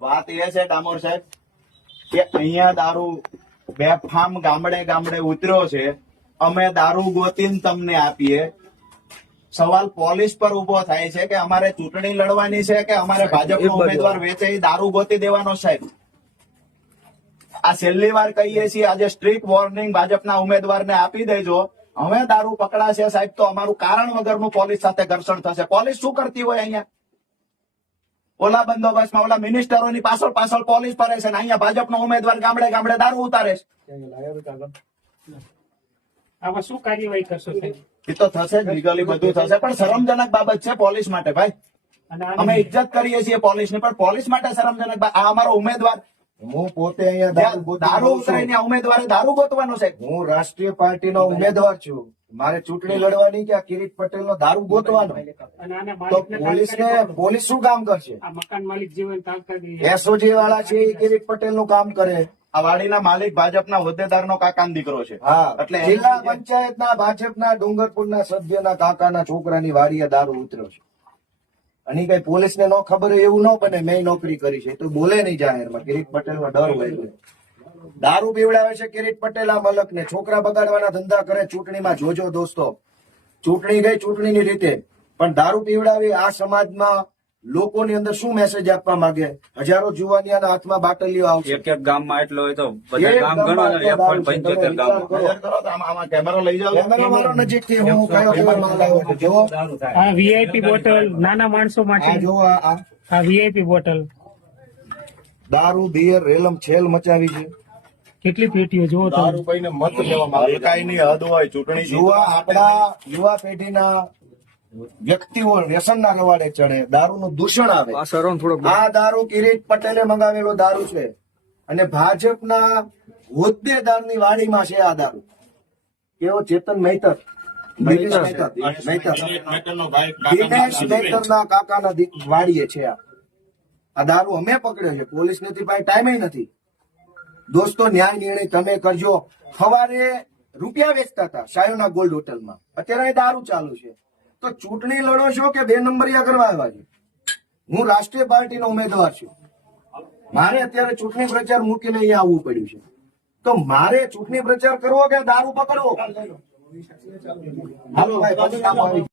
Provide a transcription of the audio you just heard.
વાત એ છે ડામોર સાહેબ કે અહીંયા દારૂ બેફામ ગામડે ગામડે ઉતર્યો છે. અમે દારૂ ગોતીને તમને આપીએ. સવાલ પોલીસ પર ઊભો થાય છે કે અમારે ચૂંટણી લડવાની છે કે અમારે ભાજપનો ઉમેદવાર વેચે એ દારૂ ગોતી દેવાનો સાહેબ? આ છેલ્લી વાર કહીએ છીએ આજે સ્ટ્રીટ વોર્નિંગ ભાજપના ઉમેદવારને આપી દેજો. હવે દારૂ પકડાશે સાહેબ તો અમારું કારણ વગરનું પોલીસ સાથે ઘર્ષણ થશે. પોલીસ શું કરતી હોય અહીંયા? ઓલા બંદોબસ્તમાં ઓલા મિનિસ્ટરોની પાછળ પાછળ પોલીસ ફરે છે ને અહીંયા ભાજપનો ઉમેદવાર ગામડે ગામડે દારૂ ઉતારે છે. આમાં શું કાર્યવાહી કરશો એ તો થશે જ લીગલી બધું થશે. પણ શરમજનક બાબત છે પોલીસ માટે ભાઈ. અને અમે ઇજ્જત કરીએ છીએ પોલીસની પણ પોલીસ માટે શરમજનક આ અમારો ઉમેદવાર હું પોતે અહીંયા દારૂ. ઉતરાઈને ઉમેદવારે દારૂ ગોતવાનો છે. હું રાષ્ટ્રીય પાર્ટીનો ઉમેદવાર છું. મારે ચૂંટણી લડવાની કે આ કિરીટ પટેલનો દારૂ ગોતવાનો? તો પોલીસ ને પોલીસ શું કામ કરશે? મકાન માલિક જીવન એસઓજી વાળા છે એ કિરીટ પટેલનું કામ કરે. આ વાડીના માલિક ભાજપના હોદ્દેદારનો કાકાનો દીકરો છે. હા. એટલે જિલ્લા પંચાયતના ભાજપના ડુંગરપુરના સભ્યના કાકાના છોકરાની વાડીએ દારૂ ઉતર્યો છે. અને કઈ પોલીસને ન ખબર હોય એવું ન બને મેં નોકરી કરી છે. તો બોલે નહીં જાહેરમાં. કિરીટ પટેલનો ડર હોય. દારૂ પીવડાવે છે કિરીટ પટેલ આ મલકને. છોકરા બગાડવાના ધંધા કરે ચૂંટણીમાં જોજો દોસ્તો. ચૂંટણી ગઈ ચૂંટણીની રીતે. પણ દારૂ પીવડાવી આ સમાજમાં લોકોની અંદર શું મેસેજ આપવા માંગે? હજારો જુવાનિયાના હાથમાં બાટલીઓ આવશે. એક એક ગામમાં એટલો હોય તો ગામ ગણો ને કેમેરો લઈ જાઓ. કેમેરો મારો નજીકથી હું કયો આ વીઆઈપી બોટલ નાના માણસો માટે. આ આ વીઆઈપી બોટલ. દારૂ બિયર રેલમ છેલ મચાવી છે. કેટલી પેટીઓ જુઓ તો દારૂ કઈને મત લેવા. હલકાઈની હદ હોય ચૂંટણી યુવા આપણા યુવા પેઢીના વ્યક્તિઓ વ્યસનના રવાડે ચડે દારૂનું દૂષણ આવે. આ દારૂ કિરીટ પટેલે મંગાવેલો દારૂ છે. અને ભાજપના હોદ્દેદારની વાડીમાં છે આ દારૂ. કેવો ચેતન મહેતર દિનેશ મહેતર મહેતર દિનેશ મહેતરના કાકાના વાડીએ છે આ. આ દારૂ અમે પકડ્યો છે. પોલીસ નથી પાસે ટાઈમે નથી. દોસ્તો ન્યાય નિર્ણય તમે કરજો. સવારે રૂપિયા વેચતા હતા સાયોના ગોલ્ડ હોટલમાં. અત્યારે દારૂ ચાલુ છે. તો ચૂંટણી લડો છો કે બે નંબરિયા કરવા આવ્યા છે? હું રાષ્ટ્રીય પાર્ટીનો ઉમેદવાર છું. મારે અત્યારે ચૂંટણી પ્રચાર મૂકીને અહીંયા આવવું પડ્યું છે. તો મારે ચૂંટણી પ્રચાર કરવો કે દારૂ પકડવો? હાલો ભાઈ